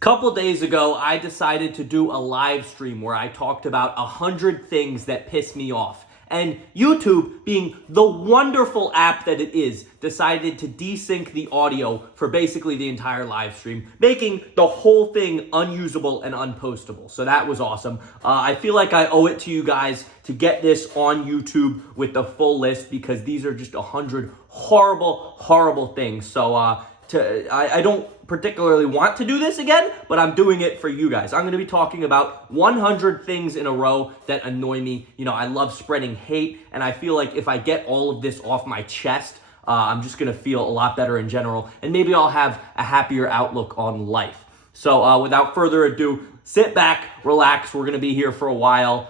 Couple days ago, I decided to do a live stream where I talked about 100 things that piss me off. And YouTube, being the wonderful app that it is, decided to desync the audio for basically the entire live stream, making the whole thing unusable and unpostable. So that was awesome. I feel like I owe it to you guys to get this on YouTube with the full list because these are just 100 horrible, horrible things. So I don't particularly want to do this again, but I'm doing it for you guys. I'm going to be talking about 100 things in a row that annoy me. You know, I love spreading hate, and I feel like if I get all of this off my chest, I'm just going to feel a lot better in general, and maybe I'll have a happier outlook on life. So without further ado, sit back, relax. We're going to be here for a while.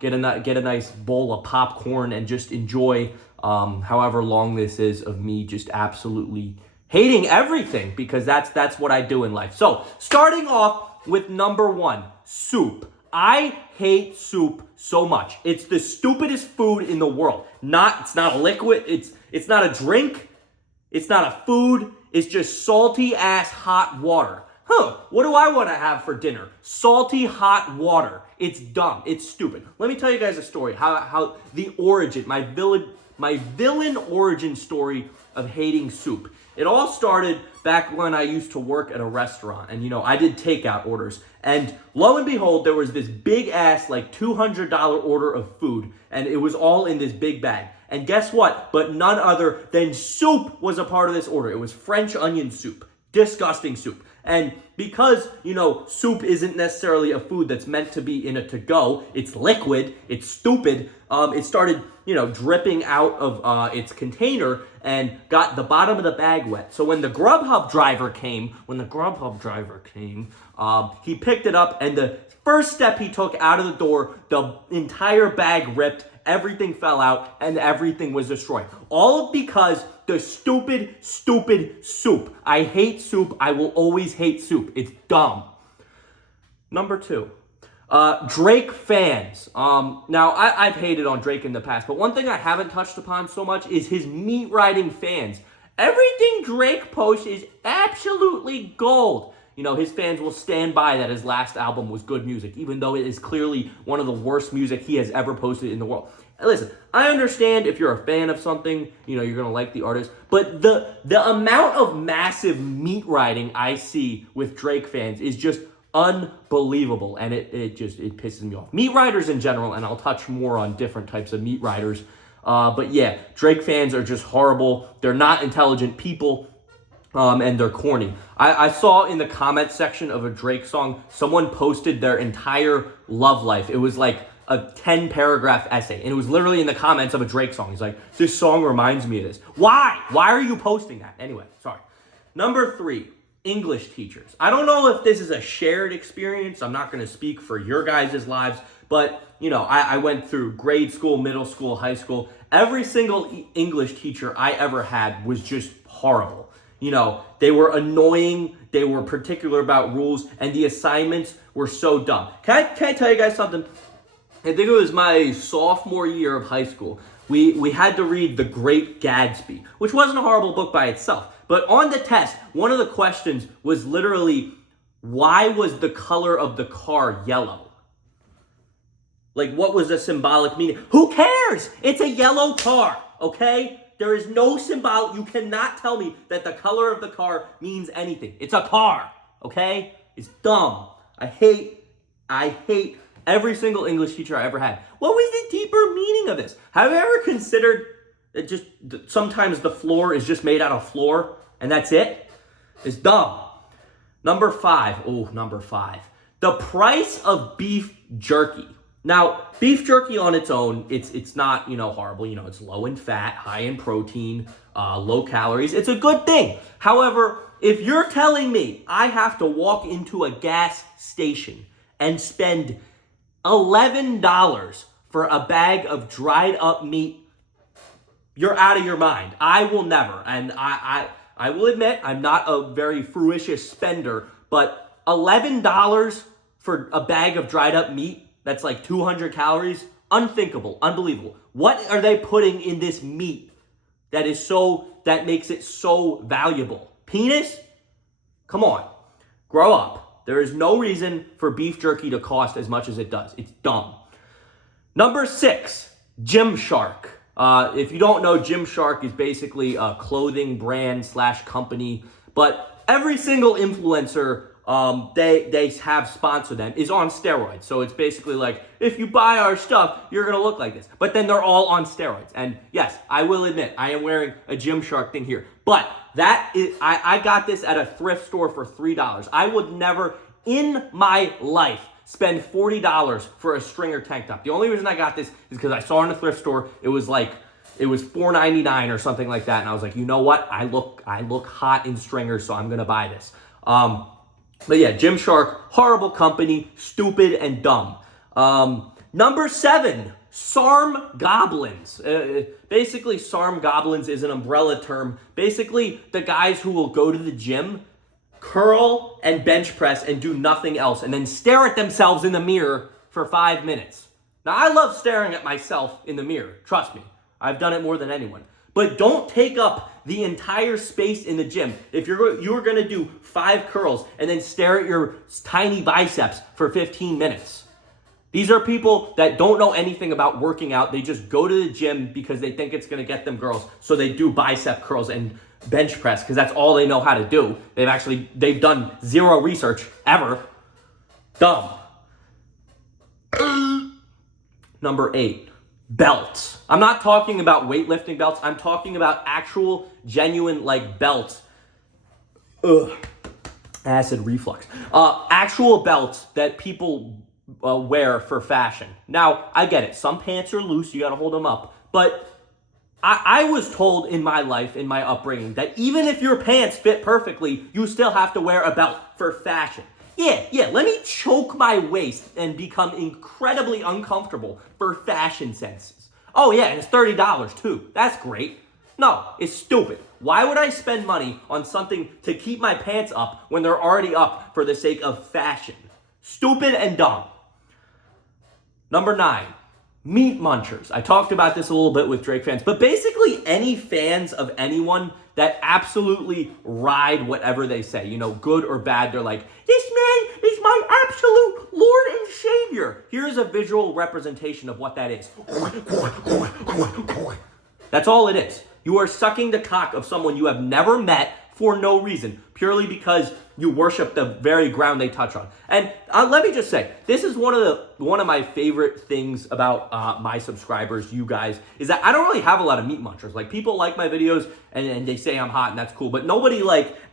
Get a nice bowl of popcorn and just enjoy however long this is of me just absolutely hating everything, because that's what I do in life. So, starting off with number one, soup. I hate soup so much. It's the stupidest food in the world. It's not a liquid, it's not a drink, it's not a food, it's just salty ass hot water. What do I want to have for dinner? Salty hot water. It's dumb. It's stupid. Let me tell you guys a story. How the origin, my villain origin story of hating soup. It all started back when I used to work at a restaurant, and I did takeout orders, and lo and behold, there was this big ass like $200 order of food, and it was all in this big bag. And guess what? But none other than soup was a part of this order. It was French onion soup. Disgusting soup. And because, soup isn't necessarily a food that's meant to be in a to-go, it's liquid, it's stupid, it started, dripping out of its container and got the bottom of the bag wet. So when the Grubhub driver came, he picked it up, and the first step he took out of the door, the entire bag ripped, everything fell out, and everything was destroyed. All because the stupid soup. I hate soup. I will always hate soup. It's dumb. Number two, Drake fans. Now, I've hated on Drake in the past, but one thing I haven't touched upon so much is his meat riding fans. Everything Drake posts is absolutely gold. His fans will stand by that his last album was good music, even though it is clearly one of the worst music he has ever posted in the world. And listen, I understand if you're a fan of something, you're going to like the artist, but the amount of massive meat riding I see with Drake fans is just unbelievable, and it pisses me off. Meat riders in general, and I'll touch more on different types of meat riders, but yeah, Drake fans are just horrible. They're not intelligent people. And they're corny. I saw in the comment section of a Drake song, someone posted their entire love life. It was like a 10-paragraph essay, and it was literally in the comments of a Drake song. He's like, this song reminds me of this. Why? Why are you posting that? Anyway, sorry. Number three, English teachers. I don't know if this is a shared experience. I'm not going to speak for your guys' lives, but, I went through grade school, middle school, high school. Every single English teacher I ever had was just horrible. They were annoying, they were particular about rules, and the assignments were so dumb. Can I tell you guys something? I think it was my sophomore year of high school. We had to read The Great Gatsby, which wasn't a horrible book by itself. But on the test, one of the questions was literally, why was the color of the car yellow? Like, what was the symbolic meaning? Who cares? It's a yellow car, okay? There is no symbol. You cannot tell me that the color of the car means anything. It's a car, okay? It's dumb. I hate every single English teacher I ever had. What was the deeper meaning of this? Have you ever considered that just sometimes the floor is just made out of floor and that's it? It's dumb. Number five. The price of beef jerky. Now, beef jerky on its own, it's not, horrible. It's low in fat, high in protein, low calories. It's a good thing. However, if you're telling me I have to walk into a gas station and spend $11 for a bag of dried up meat, you're out of your mind. I will never. And I will admit, I'm not a very fruitious spender, but $11 for a bag of dried up meat, that's like 200 calories, unthinkable, unbelievable. What are they putting in this meat that makes it so valuable? Penis? Come on, grow up. There is no reason for beef jerky to cost as much as it does. It's dumb. Number 6, Gymshark. If you don't know, Gymshark is basically a clothing brand / company, but every single influencer they have sponsored them is on steroids. So it's basically like, if you buy our stuff, you're going to look like this. But then they're all on steroids. And yes, I will admit, I am wearing a Gymshark thing here. But that is, I got this at a thrift store for $3. I would never in my life spend $40 for a stringer tank top. The only reason I got this is because I saw it in a thrift store. It was $4.99 or something like that. And I was like, you know what? I look hot in stringers, so I'm going to buy this. But yeah, Gymshark, horrible company, stupid and dumb. Number 7, SARM Goblins. Basically, SARM Goblins is an umbrella term. Basically, the guys who will go to the gym, curl and bench press and do nothing else, and then stare at themselves in the mirror for 5 minutes. Now, I love staring at myself in the mirror. Trust me. I've done it more than anyone. But don't take up the entire space in the gym. If you're going to do 5 curls and then stare at your tiny biceps for 15 minutes. These are people that don't know anything about working out. They just go to the gym because they think it's going to get them girls. So they do bicep curls and bench press because that's all they know how to do. They've done 0 research ever. Dumb. Number 8. Belts. I'm not talking about weightlifting belts. I'm talking about actual, genuine, belts. Acid reflux. Actual belts that people wear for fashion. Now, I get it. Some pants are loose. You got to hold them up. But I was told in my life, in my upbringing, that even if your pants fit perfectly, you still have to wear a belt for fashion. Yeah, let me choke my waist and become incredibly uncomfortable for fashion senses. Oh yeah, and it's $30 too. That's great. No, it's stupid. Why would I spend money on something to keep my pants up when they're already up for the sake of fashion? Stupid and dumb. Number 9, meat munchers. I talked about this a little bit with Drake fans, but basically any fans of anyone that absolutely ride whatever they say, good or bad, they're like, this man is my absolute Lord and Savior. Here's a visual representation of what that is. That's all it is. You are sucking the cock of someone you have never met for no reason, purely because you worship the very ground they touch on. And let me just say, this is one of my favorite things about my subscribers, you guys, is that I don't really have a lot of meat munchers. Like, people like my videos and they say I'm hot and that's cool, but nobody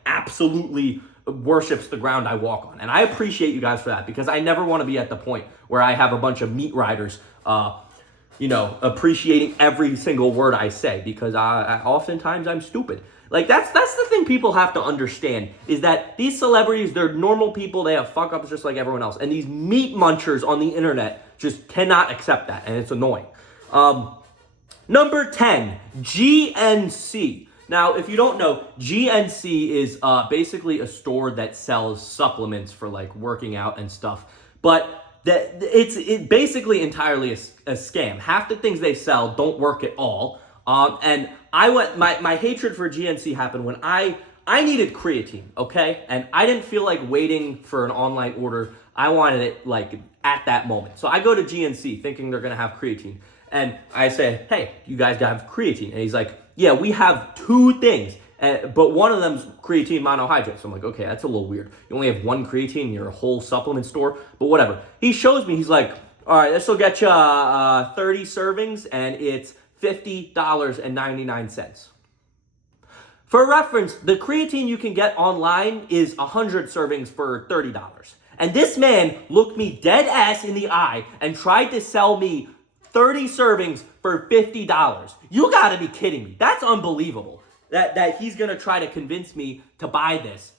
absolutely worships the ground I walk on. And I appreciate you guys for that, because I never want to be at the point where I have a bunch of meat riders appreciating every single word I say, because oftentimes I'm stupid. That's the thing people have to understand, is that these celebrities, they're normal people. They have fuck-ups just like everyone else. And these meat munchers on the internet just cannot accept that, and it's annoying. Number 10, GNC. Now, if you don't know, GNC is basically a store that sells supplements for working out and stuff. But it's basically entirely a scam. Half the things they sell don't work at all. And my hatred for GNC happened when I needed creatine, okay? And I didn't feel like waiting for an online order. I wanted it at that moment. So I go to GNC thinking they're going to have creatine. And I say, hey, you guys have creatine. And he's like, yeah, we have 2 things. But one of them's creatine monohydrate. So I'm like, okay, that's a little weird. You only have 1 creatine in your whole supplement store? But whatever. He shows me, he's like, all right, this will get you 30 servings, and it's $50.99. For reference, the creatine you can get online is 100 servings for $30. And this man looked me dead ass in the eye and tried to sell me 30 servings for $50. You gotta be kidding me. That's unbelievable. That he's gonna try to convince me to buy this.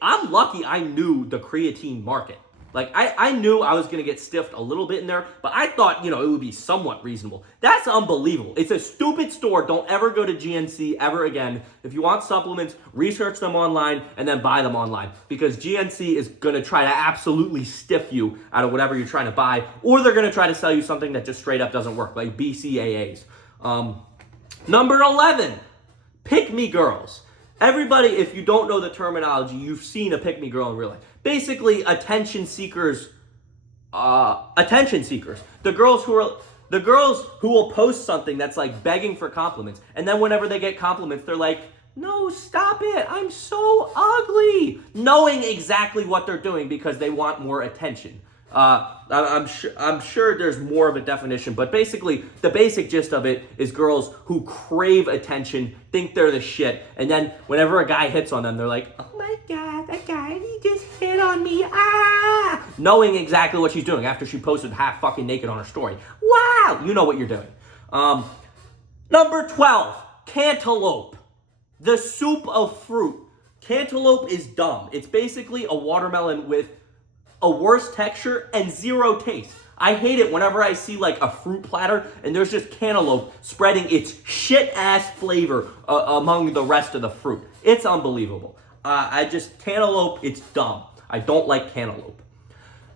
I'm lucky I knew the creatine market. I knew I was going to get stiffed a little bit in there, but I thought, it would be somewhat reasonable. That's unbelievable. It's a stupid store. Don't ever go to GNC ever again. If you want supplements, research them online and then buy them online, because GNC is going to try to absolutely stiff you out of whatever you're trying to buy, or they're going to try to sell you something that just straight up doesn't work, like BCAAs. Number 11, pick me girls. Everybody, if you don't know the terminology, you've seen a pick-me girl in real life. Basically, attention seekers. The girls who will post something that's like begging for compliments, and then whenever they get compliments, they're like, "No, stop it! I'm so ugly," knowing exactly what they're doing because they want more attention. I'm sure there's more of a definition, but basically the basic gist of it is girls who crave attention, think they're the shit, and then whenever a guy hits on them, they're like, "Oh my god, that guy, he just hit on me, ah!" Knowing exactly what she's doing after she posted half fucking naked on her story. Wow, you know what you're doing. Number 12, cantaloupe. The soup of fruit. Cantaloupe is dumb. It's basically a watermelon with a worse texture and zero taste. I hate it whenever I see like a fruit platter and there's just cantaloupe spreading its shit ass flavor among the rest of the fruit. It's unbelievable. Cantaloupe, it's dumb. I don't like cantaloupe.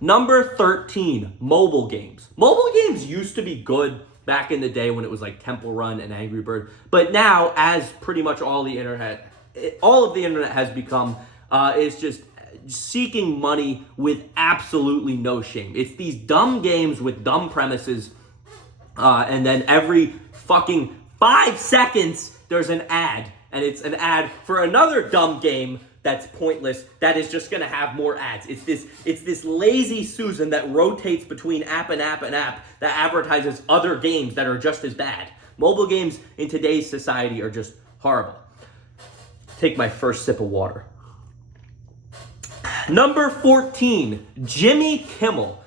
Number 13, mobile games. Mobile games used to be good back in the day when it was like Temple Run and Angry Bird, but now, as pretty much all of the internet has become, is just seeking money with absolutely no shame. It's these dumb games with dumb premises, and then every fucking 5 seconds there's an ad, and it's an ad for another dumb game that's pointless, that is just gonna have more ads. It's this lazy Susan that rotates between app and app and app that advertises other games that are just as bad. Mobile games in today's society are just horrible. Take my first sip of water. Number 14, Jimmy Kimmel.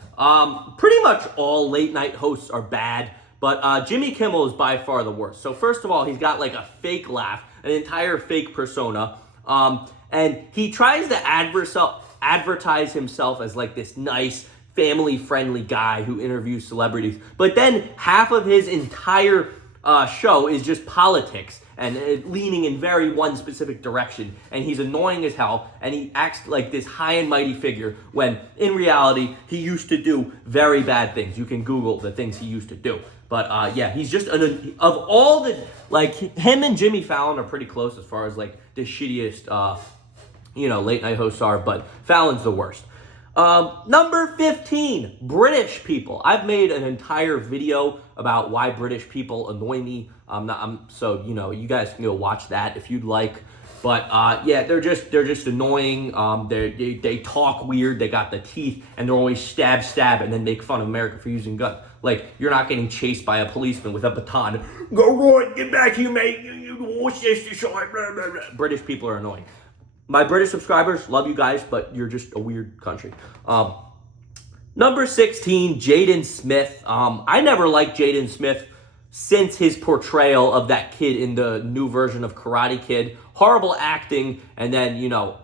Pretty much all late night hosts are bad, but Jimmy Kimmel is by far the worst. So first of all, he's got like a fake laugh, an entire fake persona, and he tries to advertise himself as like this nice, family-friendly guy who interviews celebrities. But then half of his entire show is just politics and leaning in very one specific direction. And he's annoying as hell, and he acts like this high and mighty figure when in reality he used to do very bad things. You can Google the things he used to do. But yeah, he's just of all the, like, him and Jimmy Fallon are pretty close as far as like the shittiest late night hosts are, but Fallon's the worst. Number 15, British people. I've made an entire video about why British people annoy me. So you guys can go watch that if you'd like. But yeah, they're just annoying. They talk weird. They got the teeth, and they're always stab, and then make fun of America for using guns. Like, you're not getting chased by a policeman with a baton. Go on, get back here, mate. You British people are annoying. My British subscribers, love you guys, but you're just a weird country. Number 16, Jaden Smith. I never liked Jaden Smith since his portrayal of that kid in the new version of Karate Kid. Horrible acting, and then,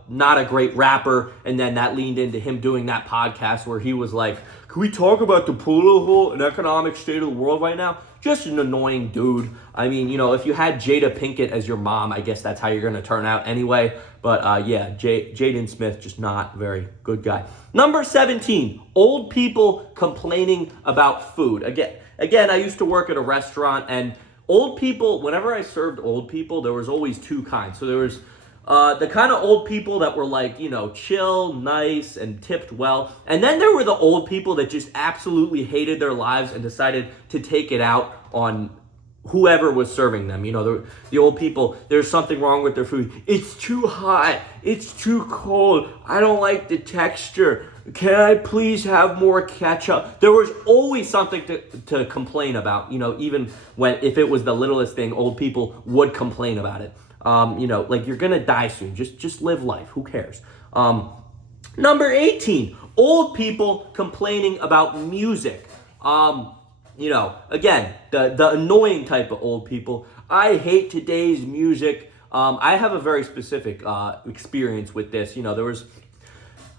not a great rapper, and then that leaned into him doing that podcast where he was like, "Can we talk about the political and economic state of the world right now?" Just an annoying dude. I mean, if you had Jada Pinkett as your mom, I guess that's how you're going to turn out anyway. But yeah, Jaden Smith, just not a very good guy. Number 17, old people complaining about food. Again, I used to work at a restaurant, and old people, whenever I served old people, there was always two kinds. So there was the kind of old people that were like, chill, nice, and tipped well. And then there were the old people that just absolutely hated their lives and decided to take it out on whoever was serving them. The old people, there's something wrong with their food. It's too hot. It's too cold. I don't like the texture. Can I please have more ketchup? There was always something to complain about, even if it was the littlest thing, old people would complain about it. Like, you're going to die soon. Just live life. Who cares? Number 18, old people complaining about music. Again, the annoying type of old people. I hate today's music. I have a very specific experience with this.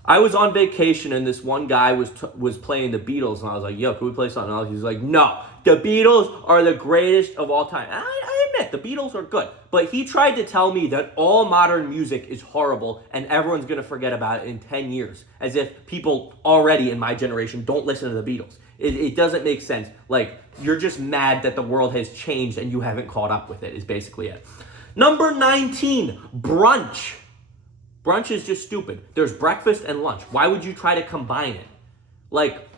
I was on vacation, and this one guy was playing the Beatles, and I was like, "Yo, can we play something else?" He's like, "No, the Beatles are the greatest of all time." And I admit, the Beatles are good, but he tried to tell me that all modern music is horrible, and everyone's gonna forget about it in 10 years, as if people already in my generation don't listen to the Beatles. It doesn't make sense. Like, you're just mad that the world has changed and you haven't caught up with it, is basically it. Number 19, brunch. Brunch is just stupid. There's breakfast and lunch. Why would you try to combine it? Like,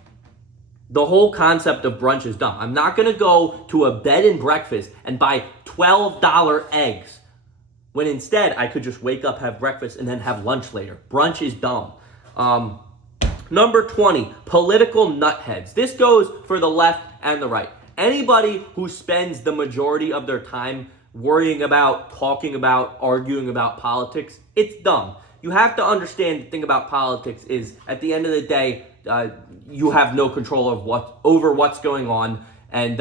the whole concept of brunch is dumb. I'm not going to go to a bed and breakfast and buy $12 eggs when instead I could just wake up, have breakfast, and then have lunch later. Brunch is dumb. Number 20, political nutheads. This goes for the left and the right. Anybody who spends the majority of their time worrying about, talking about, arguing about politics, it's dumb. You have to understand the thing about politics is, at the end of the day, you have no control of over what's going on, and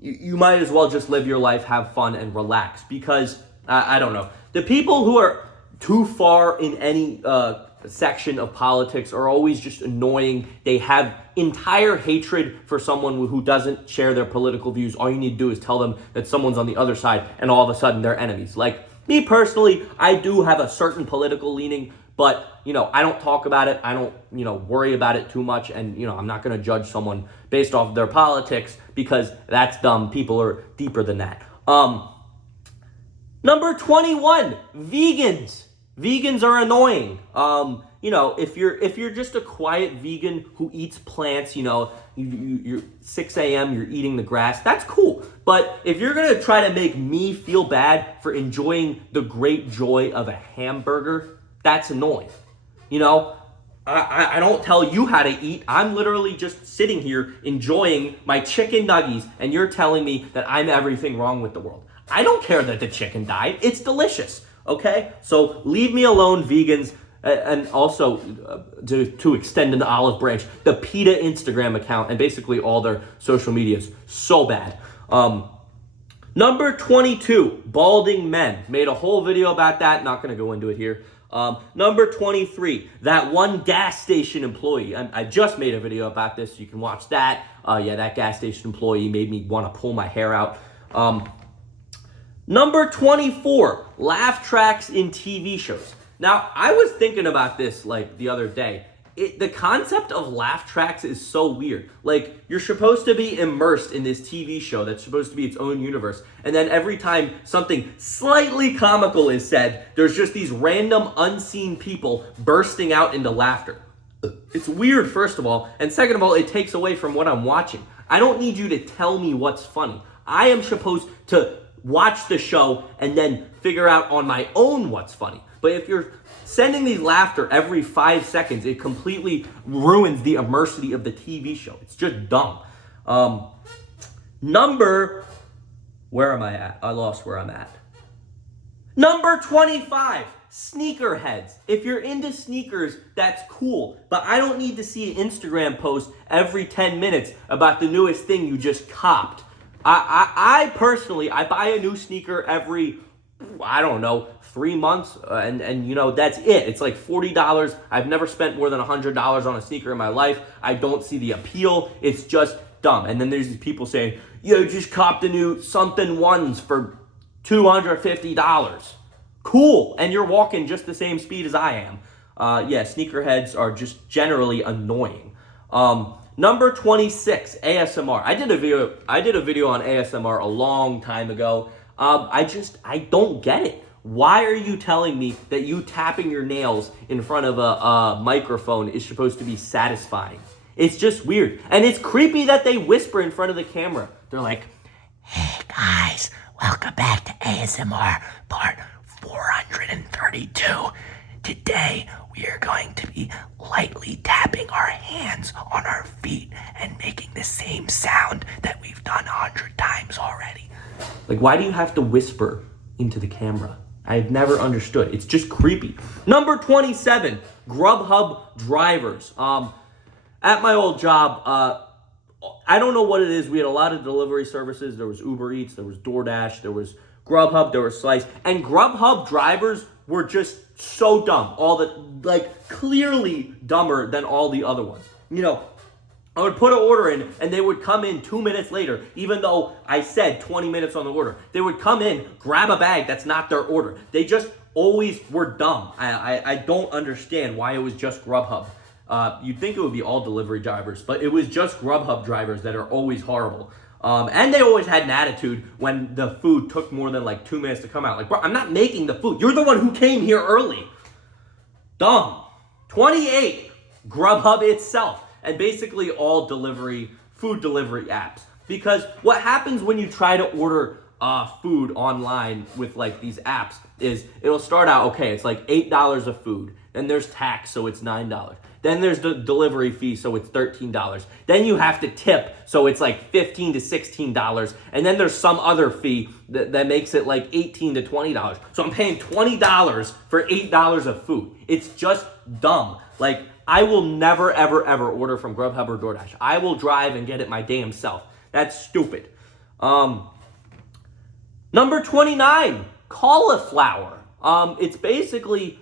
you might as well just live your life, have fun, and relax. Because I don't know, the people who are too far in any section of politics are always just annoying. They have entire hatred for someone who doesn't share their political views. All you need to do is tell them that someone's on the other side, and all of a sudden they're enemies. Like me personally, I do have a certain political leaning, but I don't talk about it. I don't worry about it too much, and I'm not going to judge someone based off of their politics, because that's dumb. People are deeper than that. Number 21, vegans. Vegans are annoying. If you're just a quiet vegan who eats plants, you're 6 a.m., you're eating the grass, that's cool. But if you're gonna try to make me feel bad for enjoying the great joy of a hamburger, that's annoying. I don't tell you how to eat. I'm literally just sitting here enjoying my chicken nuggies, and you're telling me that I'm everything wrong with the world. I don't care that the chicken died. It's delicious. Okay, so leave me alone, vegans, and also to extend an olive branch, the PETA Instagram account and basically all their social medias, so bad. Number 22, balding men. Made a whole video about that, not going to go into it here. Number 23, that one gas station employee. I just made a video about this, so you can watch that. That gas station employee made me want to pull my hair out. Number 24, laugh tracks in TV shows. Now, I was thinking about this the other day. The concept of laugh tracks is so weird. Like, you're supposed to be immersed in this TV show that's supposed to be its own universe. And then every time something slightly comical is said, there's just these random unseen people bursting out into laughter. It's weird, first of all. And second of all, it takes away from what I'm watching. I don't need you to tell me what's funny. I am supposed to watch the show and then figure out on my own what's funny. But if you're sending these laughter every 5 seconds, it completely ruins the immersity of the TV show. It's just dumb. Where am I at? I lost where I'm at. Number 25, sneakerheads. If you're into sneakers, that's cool. But I don't need to see an Instagram post every 10 minutes about the newest thing you just copped. I personally, I buy a new sneaker every, 3 months, and that's it. It's like $40. I've never spent more than $100 on a sneaker in my life. I don't see the appeal. It's just dumb. And then there's these people saying, just copped the new something ones for $250. Cool. And you're walking just the same speed as I am. Sneakerheads are just generally annoying. Number 26, ASMR. I did a video on ASMR a long time ago. I don't get it. Why are you telling me that you tapping your nails in front of a microphone is supposed to be satisfying? It's just weird. And it's creepy that they whisper in front of the camera. They're like, "Hey guys, welcome back to ASMR part 432. Today, we are going to be lightly tapping our hands on our feet and making the same sound that we've done 100 times already." Like, why do you have to whisper into the camera? I've never understood. It's just creepy. Number 27, Grubhub drivers. At my old job, I don't know what it is. We had a lot of delivery services. There was Uber Eats, there was DoorDash, there was Grubhub, there was Slice. And Grubhub drivers were just so dumb. Clearly dumber than all the other ones. I would put an order in and they would come in 2 minutes later, even though I said 20 minutes on the order. They would come in, grab a bag that's not their order. They just always were dumb. I don't understand why it was just Grubhub. You'd think it would be all delivery drivers, but it was just Grubhub drivers that are always horrible. And they always had an attitude when the food took more than like 2 minutes to come out. Like, bro, I'm not making the food. You're the one who came here early. Dumb. 28, Grubhub itself. And basically all food delivery apps. Because what happens when you try to order food online with like these apps is it'll start out, okay, it's like $8 of food. Then there's tax, so it's $9. Then there's the delivery fee, so it's $13. Then you have to tip, so it's like $15 to $16. And then there's some other fee that makes it like $18 to $20. So I'm paying $20 for $8 of food. It's just dumb. Like, I will never, ever, ever order from Grubhub or DoorDash. I will drive and get it my damn self. That's stupid. Number 29, cauliflower. It's basically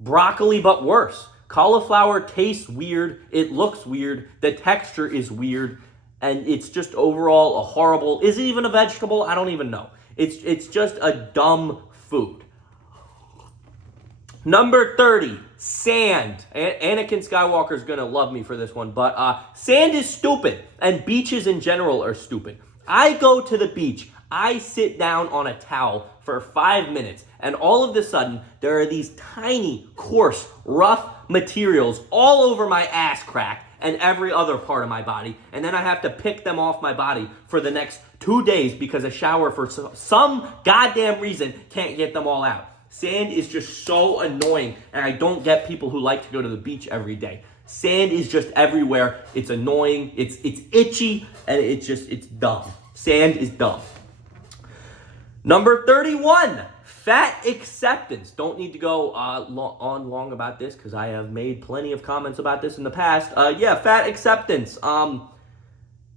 broccoli, but worse. Cauliflower tastes weird. It looks weird. The texture is weird. And it's just overall a horrible... Is it even a vegetable? I don't even know. It's just a dumb food. Number 30, sand. Anakin Skywalker's going to love me for this one. But sand is stupid. And beaches in general are stupid. I go to the beach. I sit down on a towel for 5 minutes, and all of a sudden, there are these tiny, coarse, rough materials all over my ass crack and every other part of my body, and then I have to pick them off my body for the next 2 days because a shower, for some goddamn reason, can't get them all out. Sand is just so annoying, and I don't get people who like to go to the beach every day. Sand is just everywhere. It's annoying, it's itchy, and it's dumb. Sand is dumb. Number 31, fat acceptance. Don't need to go long about this because I have made plenty of comments about this in the past. Fat acceptance.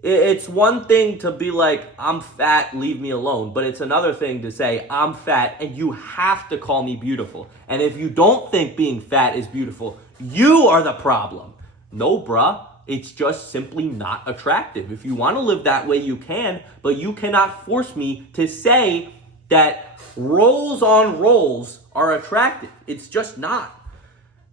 It's one thing to be like, I'm fat, leave me alone. But it's another thing to say, I'm fat and you have to call me beautiful. And if you don't think being fat is beautiful, you are the problem. No, bruh. It's just simply not attractive. If you want to live that way, you can, but you cannot force me to say that rolls on rolls are attractive. It's just not.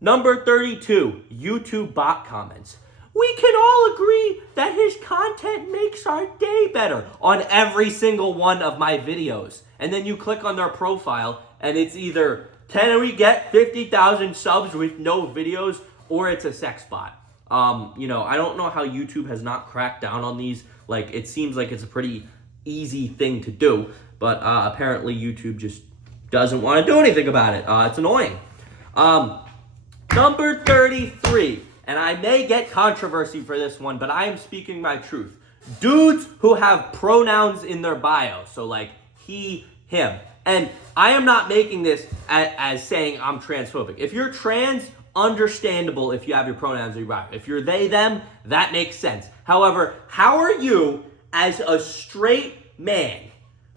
Number 32, YouTube bot comments. We can all agree that his content makes our day better on every single one of my videos. And then you click on their profile and it's either, can we get 50,000 subs with no videos, or it's a sex bot. I don't know how YouTube has not cracked down on these. Like, it seems like it's a pretty easy thing to do, but apparently YouTube just doesn't want to do anything about it. It's annoying. Number 33, and I may get controversy for this one, but I am speaking my truth. Dudes who have pronouns in their bio, so like he, him. And I am not making this as saying I'm transphobic. If you're trans, understandable if you have your pronouns in your bio. If you're they, them, that makes sense. However, how are you, as a straight man,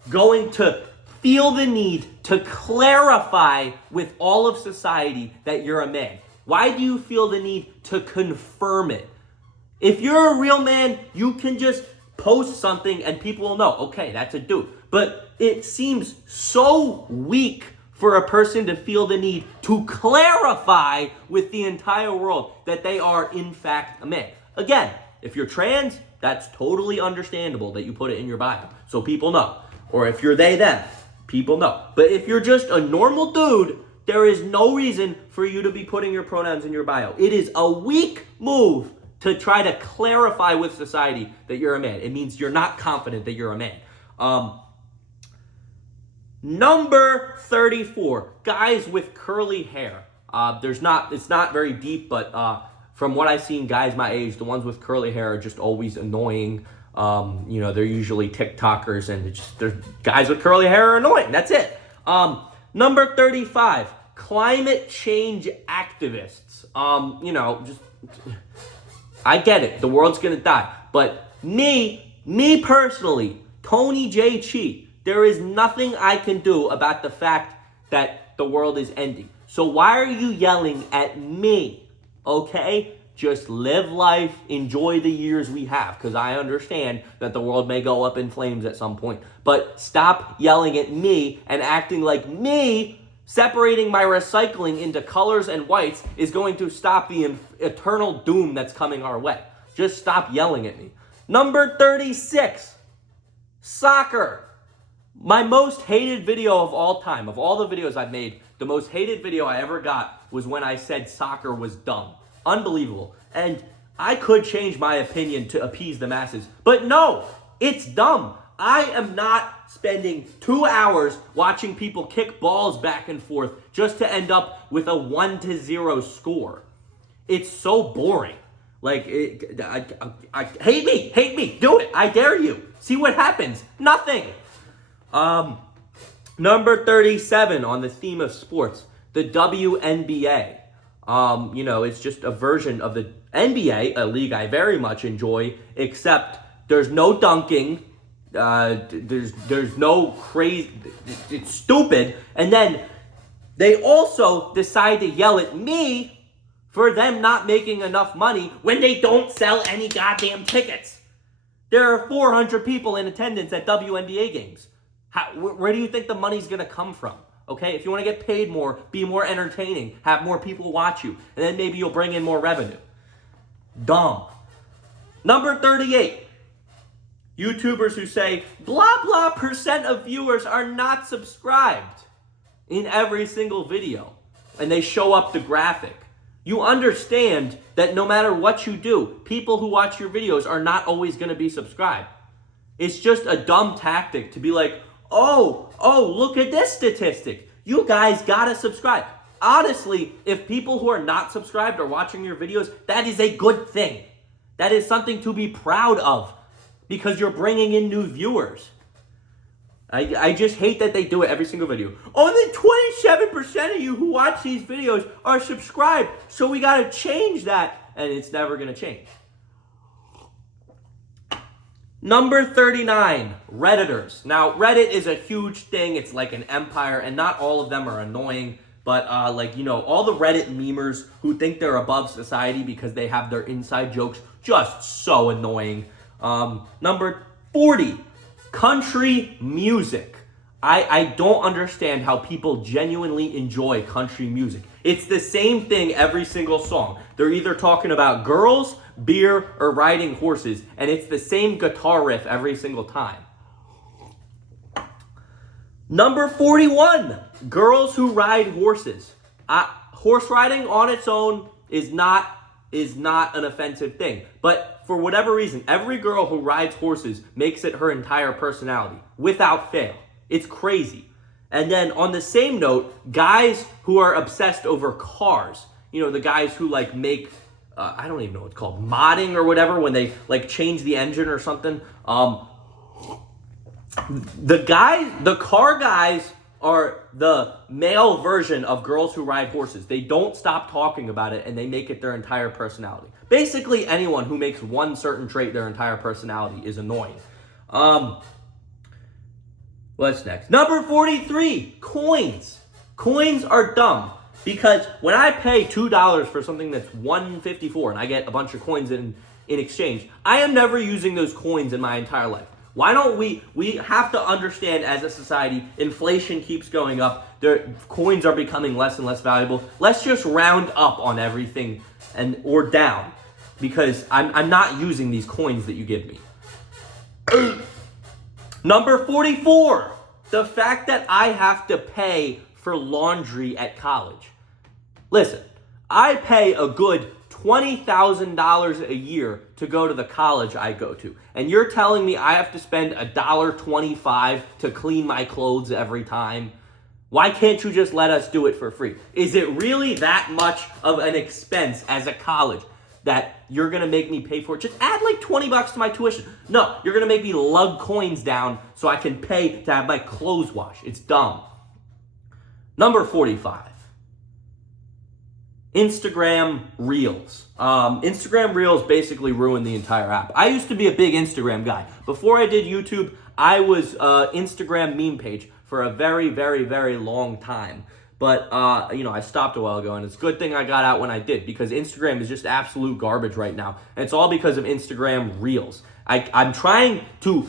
going to feel the need to clarify with all of society that you're a man? Why do you feel the need to confirm it? If you're a real man, you can just post something and people will know, okay, that's a dude. But it seems so weak for a person to feel the need to clarify with the entire world that they are in fact a man. Again, if you're trans, that's totally understandable that you put it in your bio so people know. Or if you're they, them, people know. But if you're just a normal dude, there is no reason for you to be putting your pronouns in your bio. It is a weak move to try to clarify with society that you're a man. It means you're not confident that you're a man. Number 34, guys with curly hair. It's not very deep, but from what I've seen, guys my age, the ones with curly hair are just always annoying. They're usually TikTokers, and they're guys with curly hair are annoying. That's it. Number 35, climate change activists. I get it. The world's gonna die. But me personally, Tony J. Chi, there is nothing I can do about the fact that the world is ending. So why are you yelling at me? Okay? Just live life, enjoy the years we have, because I understand that the world may go up in flames at some point. But stop yelling at me and acting like me separating my recycling into colors and whites is going to stop the eternal doom that's coming our way. Just stop yelling at me. Number 36. Soccer. My most hated video of all time, of all the videos I've made, the most hated video I ever got was when I said soccer was dumb. Unbelievable. And I could change my opinion to appease the masses, but no, it's dumb. I am not spending 2 hours watching people kick balls back and forth just to end up with a 1-0 score. It's so boring. Like, hate me, do it. I dare you. See what happens. Nothing. Number 37 on the theme of sports, the WNBA. It's just a version of the NBA, a league I very much enjoy, except there's no dunking. There's no crazy. It's stupid. And then they also decide to yell at me for them not making enough money when they don't sell any goddamn tickets. There are 400 people in attendance at WNBA games. Where do you think the money's going to come from? Okay, if you want to get paid more, be more entertaining, have more people watch you, and then maybe you'll bring in more revenue. Dumb. Number 38. YouTubers who say, blah, blah percent of viewers are not subscribed in every single video. And they show up the graphic. You understand that no matter what you do, people who watch your videos are not always going to be subscribed. It's just a dumb tactic to be like, oh, look at this statistic. You guys gotta subscribe. Honestly, if people who are not subscribed are watching your videos, that is a good thing. That is something to be proud of because you're bringing in new viewers. I just hate that they do it every single video. Only 27% of you who watch these videos are subscribed, so we gotta change that, and it's never gonna change. Number 39, Redditors. Now, Reddit is a huge thing. It's like an empire, and not all of them are annoying. But, all the Reddit memers who think they're above society because they have their inside jokes, just so annoying. Number 40, country music. I don't understand how people genuinely enjoy country music. It's the same thing every single song. They're either talking about girls, beer, or riding horses, and it's the same guitar riff every single time. Number 41, girls who ride horses. Horse riding on its own is not an offensive thing, but for whatever reason, every girl who rides horses makes it her entire personality, without fail. It's crazy. And then on the same note, guys who are obsessed over cars, the guys who make, I don't even know what it's called, modding or whatever, when they change the engine or something. The car guys are the male version of girls who ride horses. They don't stop talking about it and they make it their entire personality. Basically, anyone who makes one certain trait their entire personality is annoying. What's next? Number 43, coins. Coins are dumb because when I pay $2 for something that's $1.54 and I get a bunch of coins in exchange, I am never using those coins in my entire life. Why don't we have to understand as a society, inflation keeps going up, coins are becoming less and less valuable. Let's just round up on everything or down because I'm not using these coins that you give me. Number 44, the fact that I have to pay for laundry at college. Listen, I pay a good $20,000 a year to go to the college I go to. And you're telling me I have to spend $1.25 to clean my clothes every time? Why can't you just let us do it for free? Is it really that much of an expense as a college that you're going to make me pay for it? Just add $20 to my tuition. No, you're going to make me lug coins down so I can pay to have my clothes washed. It's dumb. Number 45. Instagram Reels. Instagram Reels basically ruined the entire app. I used to be a big Instagram guy. Before I did YouTube, I was Instagram meme page for a very, very, very long time. But, I stopped a while ago, and it's a good thing I got out when I did, because Instagram is just absolute garbage right now. And it's all because of Instagram Reels. I'm trying to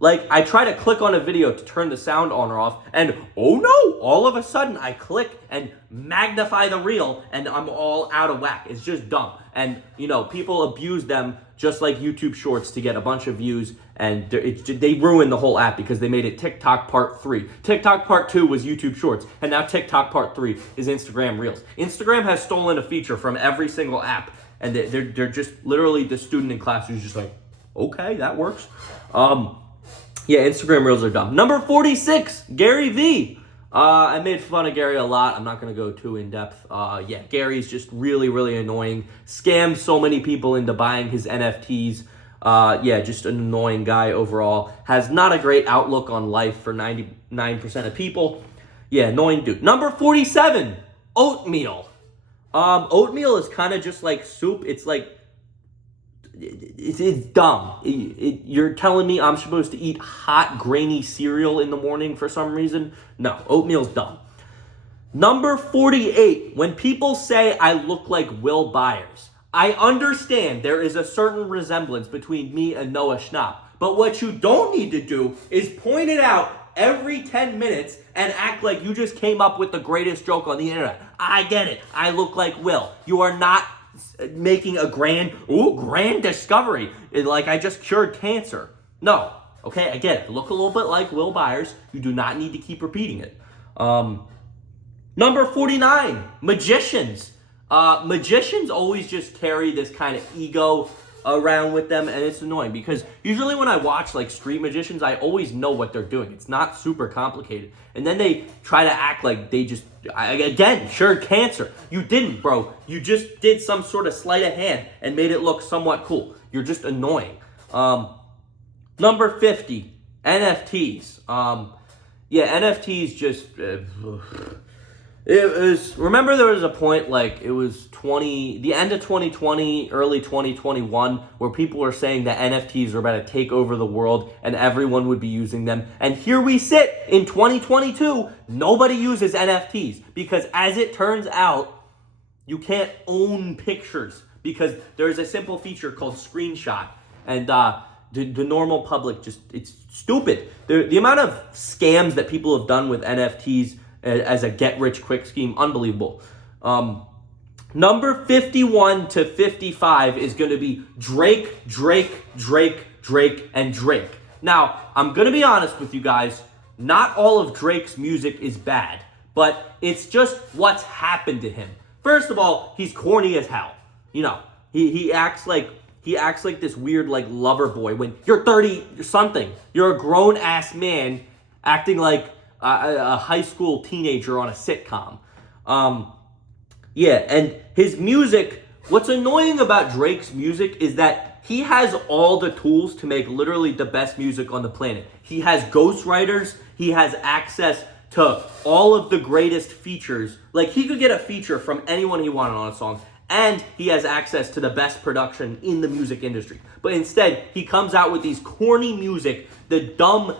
Like, I try to click on a video to turn the sound on or off, and oh no, all of a sudden I click and magnify the reel, and I'm all out of whack. It's just dumb. And, people abuse them just like YouTube Shorts to get a bunch of views, and they ruined the whole app because they made it TikTok Part 3. TikTok Part 2 was YouTube Shorts, and now TikTok Part 3 is Instagram Reels. Instagram has stolen a feature from every single app, and they're just literally the student in class who's just like, okay, that works. Yeah, Instagram Reels are dumb. Number 46, Gary V. I made fun of Gary a lot. I'm not going to go too in-depth. Yeah, Gary's just really, really annoying. Scammed so many people into buying his NFTs. Yeah, just an annoying guy overall. Has not a great outlook on life for 99% of people. Yeah, annoying dude. Number 47, oatmeal. Oatmeal is kind of just like soup. It's like, it's dumb. You're telling me I'm supposed to eat hot, grainy cereal in the morning for some reason? No, oatmeal's dumb. Number 48, when people say I look like Will Byers, I understand there is a certain resemblance between me and Noah Schnapp, but what you don't need to do is point it out every 10 minutes and act like you just came up with the greatest joke on the internet. I get it. I look like Will. You are not making a grand discovery. Like I just cured cancer. No. Okay, I get it. Look a little bit like Will Byers. You do not need to keep repeating it. Number 49, magicians. Magicians always just carry this kind of ego around with them, and it's annoying because usually when I watch like street magicians, I always know what they're doing. It's not super complicated. And then they try to act like they just, again, cured cancer. You didn't, bro. You just did some sort of sleight of hand and made it look somewhat cool. You're just annoying. Number 50, NFTs. Yeah, NFTs just... remember there was a point like it was the end of 2020, early 2021, where people were saying that NFTs are about to take over the world and everyone would be using them. And here we sit in 2022, nobody uses NFTs because as it turns out, you can't own pictures because there's a simple feature called screenshot. And the normal public it's stupid. The amount of scams that people have done with NFTs as a get-rich-quick scheme, unbelievable. Number 51 to 55 is going to be Drake, and Drake. Now, I'm going to be honest with you guys. Not all of Drake's music is bad, but it's just what's happened to him. First of all, he's corny as hell. He acts like this weird like lover boy when you're 30-something. You're a grown-ass man acting like a high school teenager on a sitcom. Yeah, and his music, what's annoying about Drake's music is that he has all the tools to make literally the best music on the planet. He has ghostwriters, he has access to all of the greatest features. Like, he could get a feature from anyone he wanted on a song, and he has access to the best production in the music industry. But instead, he comes out with these corny music, the dumb...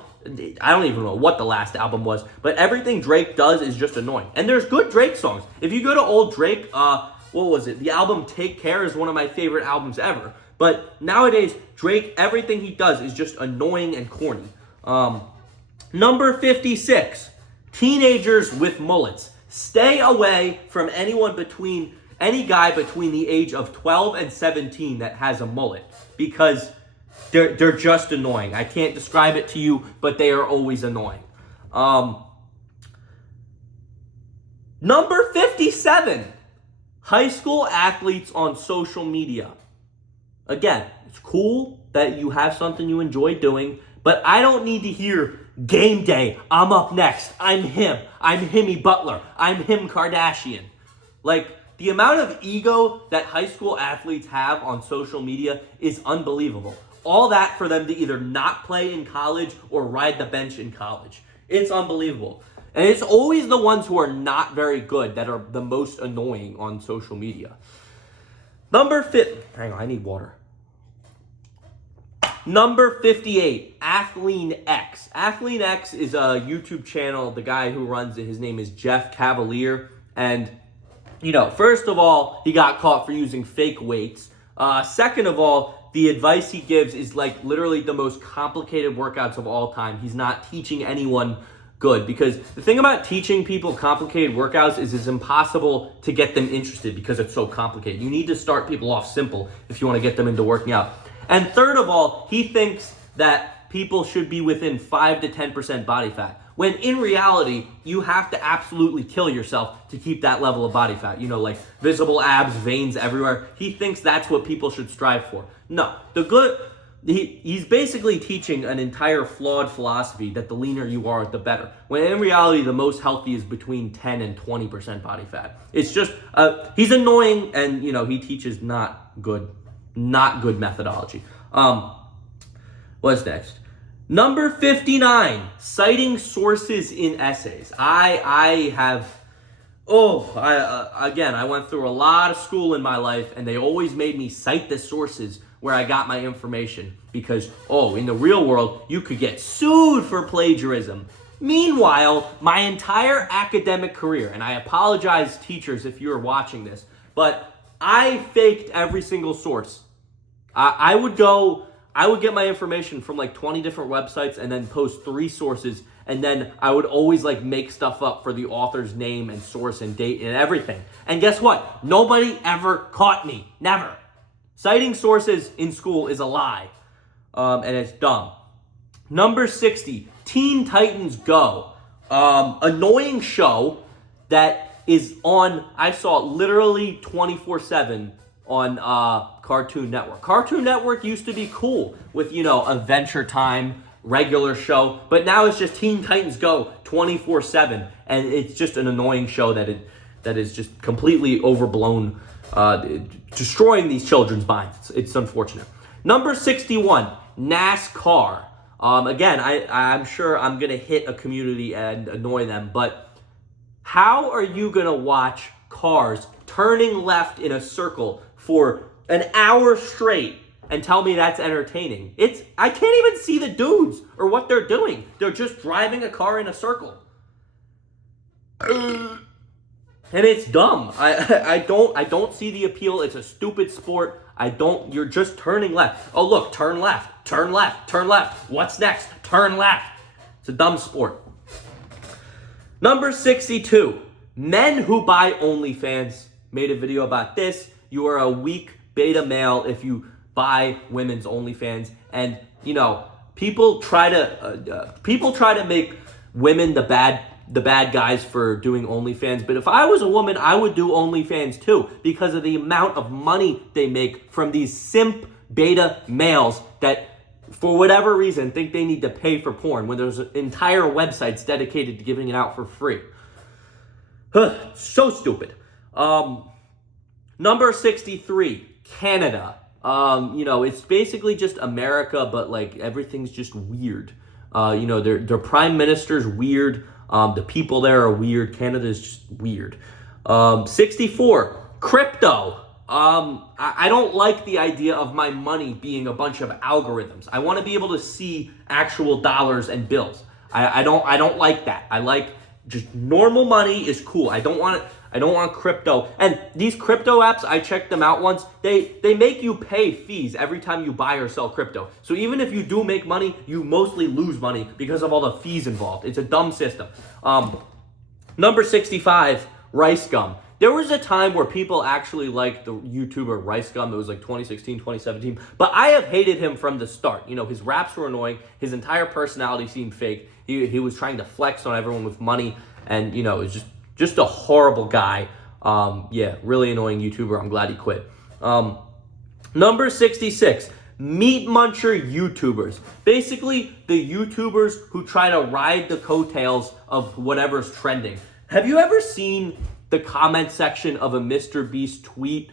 I don't even know what the last album was, but everything Drake does is just annoying. And there's good Drake songs. If you go to old Drake, what was it? The album Take Care is one of my favorite albums ever. But nowadays, Drake, everything he does is just annoying and corny. Number 56, teenagers with mullets. Stay away from any guy between the age of 12 and 17 that has a mullet, because they're just annoying. I can't describe it to you, but they are always annoying. Number 57, high school athletes on social media. Again, it's cool that you have something you enjoy doing, but I don't need to hear game day, I'm up next, I'm him, I'm Himmy Butler, I'm him Kardashian. Like, the amount of ego that high school athletes have on social media is unbelievable. All that for them to either not play in college or ride the bench in college. It's unbelievable. And it's always the ones who are not very good that are the most annoying on social media. Hang on, I need water. Number 58, Athleen X. Athleen X is a YouTube channel. The guy who runs it, his name is Jeff Cavalier. And, first of all, he got caught for using fake weights. Second of all, all, the advice he gives is like literally the most complicated workouts of all time. He's not teaching anyone good, because the thing about teaching people complicated workouts is it's impossible to get them interested because it's so complicated. You need to start people off simple if you want to get them into working out. And third of all, he thinks that people should be within 5 to 10% body fat, when in reality, you have to absolutely kill yourself to keep that level of body fat. You know, like visible abs, veins everywhere. He thinks that's what people should strive for. No, he's basically teaching an entire flawed philosophy that the leaner you are, the better. When in reality, the most healthy is between 10 and 20% body fat. It's just, he's annoying, and you know, he teaches not good methodology. What's next? Number 59, citing sources in essays. I went through a lot of school in my life, and they always made me cite the sources where I got my information, because, in the real world, you could get sued for plagiarism. Meanwhile, my entire academic career, and I apologize, teachers, if you're watching this, but I faked every single source. I would get my information from like 20 different websites and then post 3 sources, and then I would always like make stuff up for the author's name and source and date and everything. And guess what? Nobody ever caught me. Never. Citing sources in school is a lie, and it's dumb. Number 60, Teen Titans Go. Annoying show that is on, I saw it literally 24/7 on Cartoon Network. Cartoon Network used to be cool with, Adventure Time, regular show, but now it's just Teen Titans Go 24/7, and it's just an annoying show that is just completely overblown, destroying these children's minds. It's unfortunate. Number 61, NASCAR. Again, I'm sure I'm going to hit a community and annoy them, but how are you going to watch cars turning left in a circle for an hour straight and tell me that's entertaining? I can't even see the dudes or what they're doing. They're just driving a car in a circle. And it's dumb. I don't see the appeal. It's a stupid sport. You're just turning left. Oh, look, turn left, turn left, turn left. What's next? Turn left. It's a dumb sport. Number 62, men who buy OnlyFans. Made a video about this. You are a weak beta male if you buy women's OnlyFans. And, people try to make women the bad guys for doing OnlyFans. But if I was a woman, I would do OnlyFans too, because of the amount of money they make from these simp beta males that, for whatever reason, think they need to pay for porn when there's entire websites dedicated to giving it out for free. So stupid. Number 63, Canada. It's basically just America, but like everything's just weird. Their prime minister's weird. The people there are weird. Canada's just weird. 64, crypto. I don't like the idea of my money being a bunch of algorithms. I want to be able to see actual dollars and bills. I don't like that. I like just normal money is cool. I don't want crypto. And these crypto apps, I checked them out once. They make you pay fees every time you buy or sell crypto. So even if you do make money, you mostly lose money because of all the fees involved. It's a dumb system. Number 65, Rice Gum. There was a time where people actually liked the YouTuber Rice Gum. It was like 2016, 2017. But I have hated him from the start. His raps were annoying. His entire personality seemed fake. He was trying to flex on everyone with money. And, it was just a horrible guy. Really annoying YouTuber. I'm glad he quit. Number 66, Meat Muncher YouTubers. Basically, the YouTubers who try to ride the coattails of whatever's trending. Have you ever seen the comment section of a Mr. Beast tweet?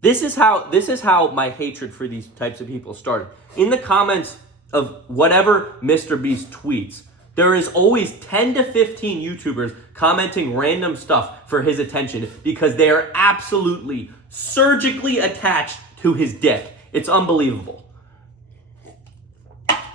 This is how my hatred for these types of people started. In the comments of whatever Mr. Beast tweets, there is always 10 to 15 YouTubers commenting random stuff for his attention because they are absolutely surgically attached to his dick. It's unbelievable.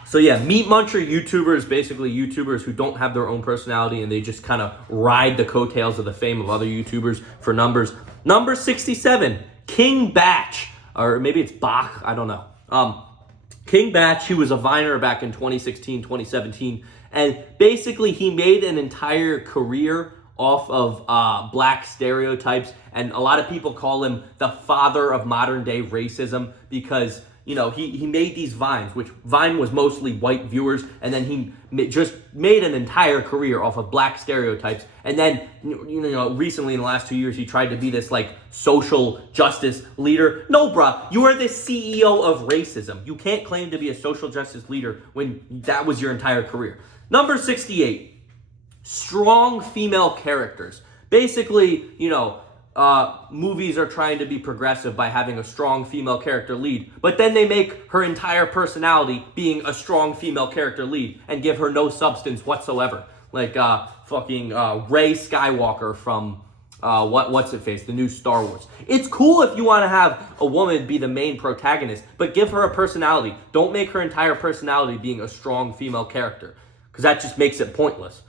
So yeah, Meat Muncher YouTubers, basically YouTubers who don't have their own personality and they just kind of ride the coattails of the fame of other YouTubers for numbers. Number 67, King Batch, or maybe it's Bach, I don't know. King Batch, he was a Viner back in 2016, 2017, and basically he made an entire career off of black stereotypes, and a lot of people call him the father of modern day racism because, you know, he made these Vines, which Vine was mostly white viewers, and then he just made an entire career off of black stereotypes. And then, you know, recently in the last 2 years, he tried to be this, like, social justice leader. No, bruh, you are the CEO of racism. You can't claim to be a social justice leader when that was your entire career. Number 68, strong female characters. Basically, you know, movies are trying to be progressive by having a strong female character lead, but then they make her entire personality being a strong female character lead and give her no substance whatsoever. Like Rey Skywalker from what's it face, the new Star Wars. It's cool if you want to have a woman be the main protagonist, but give her a personality. Don't make her entire personality being a strong female character, because that just makes it pointless.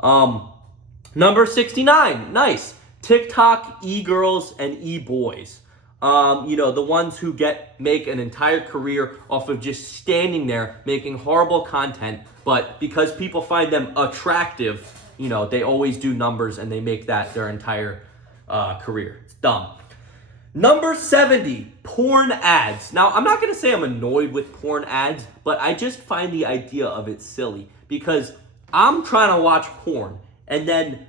Number 69, nice. TikTok e-girls and e-boys. You know, the ones who make an entire career off of just standing there making horrible content, but because people find them attractive, you know, they always do numbers and they make that their entire career. It's dumb. Number 70, porn ads. Now, I'm not going to say I'm annoyed with porn ads, but I just find the idea of it silly because I'm trying to watch porn and then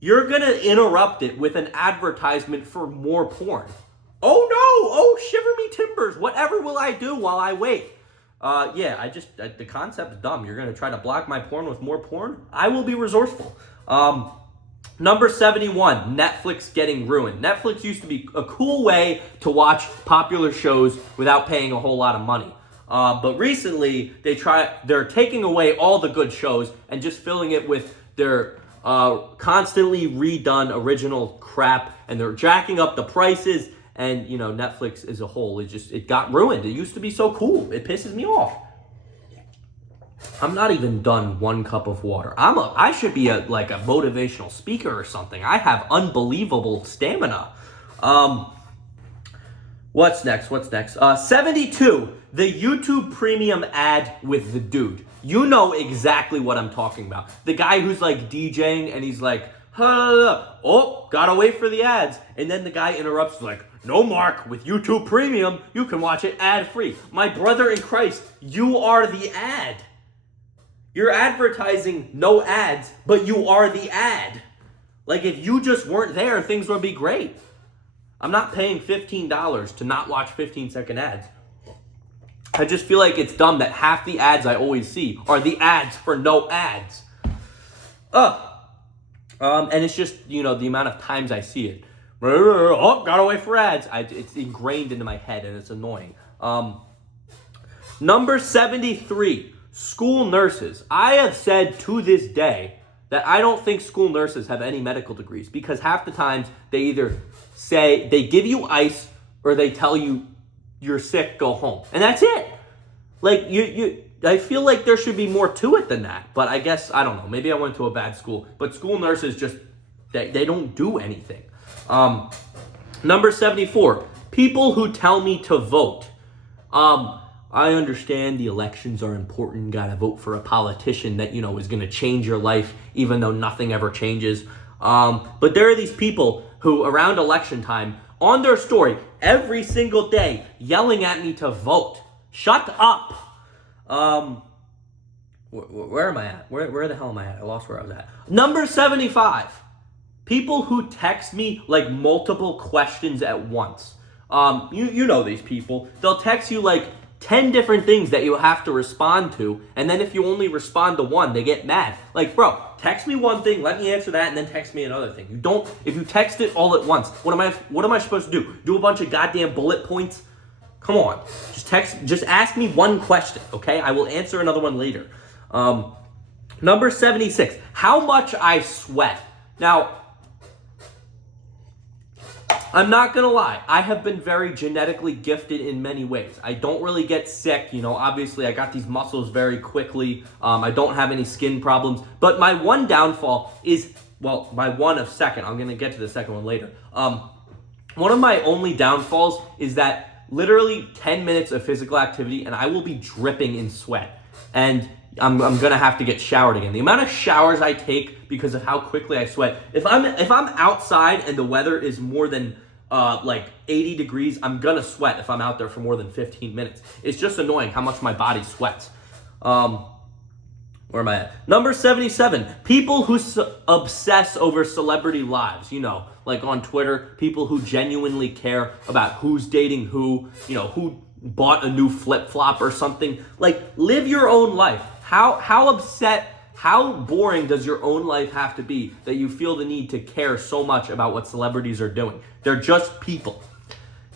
you're going to interrupt it with an advertisement for more porn. Oh no! Oh, shiver me timbers. Whatever will I do while I wait? The concept is dumb. You're going to try to block my porn with more porn? I will be resourceful. Number 71, Netflix getting ruined. Netflix used to be a cool way to watch popular shows without paying a whole lot of money. But recently, they're taking away all the good shows and just filling it with their constantly redone original crap, and they're jacking up the prices, and, you know, Netflix as a whole, it got ruined. It used to be so cool. It pisses me off. I'm not even done one cup of water. I should be a motivational speaker or something. I have unbelievable stamina. What's next? 72, the YouTube Premium ad with the dude. You know exactly what I'm talking about. The guy who's like DJing and he's like, oh, gotta wait for the ads. And then the guy interrupts like, no, Mark, with YouTube Premium, you can watch it ad-free. My brother in Christ, you are the ad. You're advertising no ads, but you are the ad. Like, if you just weren't there, things would be great. I'm not paying $15 to not watch 15-second ads. I just feel like it's dumb that half the ads I always see are the ads for no ads. And it's just, you know, the amount of times I see it. Oh, gotta wait for ads. It's ingrained into my head and it's annoying. Number 73, school nurses. I have said to this day that I don't think school nurses have any medical degrees because half the times they either say they give you ice or they tell you you're sick, go home. And that's it. Like, I feel like there should be more to it than that. But I guess, I don't know. Maybe I went to a bad school. But school nurses just, they don't do anything. Number 74, people who tell me to vote. I understand the elections are important. Gotta vote for a politician that, you know, is gonna change your life, even though nothing ever changes. But there are these people who, around election time, on their story, every single day, yelling at me to vote. Shut up. Where am I at? Where the hell am I at? I lost where I was at. Number 75. People who text me like multiple questions at once. You know these people. They'll text you like 10 different things that you have to respond to, and then if you only respond to one, they get mad. Like, bro, text me one thing, let me answer that, and then text me another thing. If you text it all at once, what am I supposed to do? Do a bunch of goddamn bullet points? Come on. Just ask me one question, okay? I will answer another one later. Number 76, how much I sweat. Now, I'm not gonna lie, I have been very genetically gifted in many ways. I don't really get sick, you know, obviously I got these muscles very quickly. I don't have any skin problems, but my one downfall is, well, my one of second, I'm gonna get to the second one later. One of my only downfalls is that literally 10 minutes of physical activity and I will be dripping in sweat. And I'm gonna have to get showered again. The amount of showers I take because of how quickly I sweat. If I'm outside and the weather is more than like 80 degrees, I'm gonna sweat if I'm out there for more than 15 minutes. It's just annoying how much my body sweats. Where am I at? Number 77, people who obsess over celebrity lives. You know, like on Twitter, people who genuinely care about who's dating who, you know, who bought a new flip-flop or something. Like, live your own life. How boring does your own life have to be that you feel the need to care so much about what celebrities are doing? They're just people.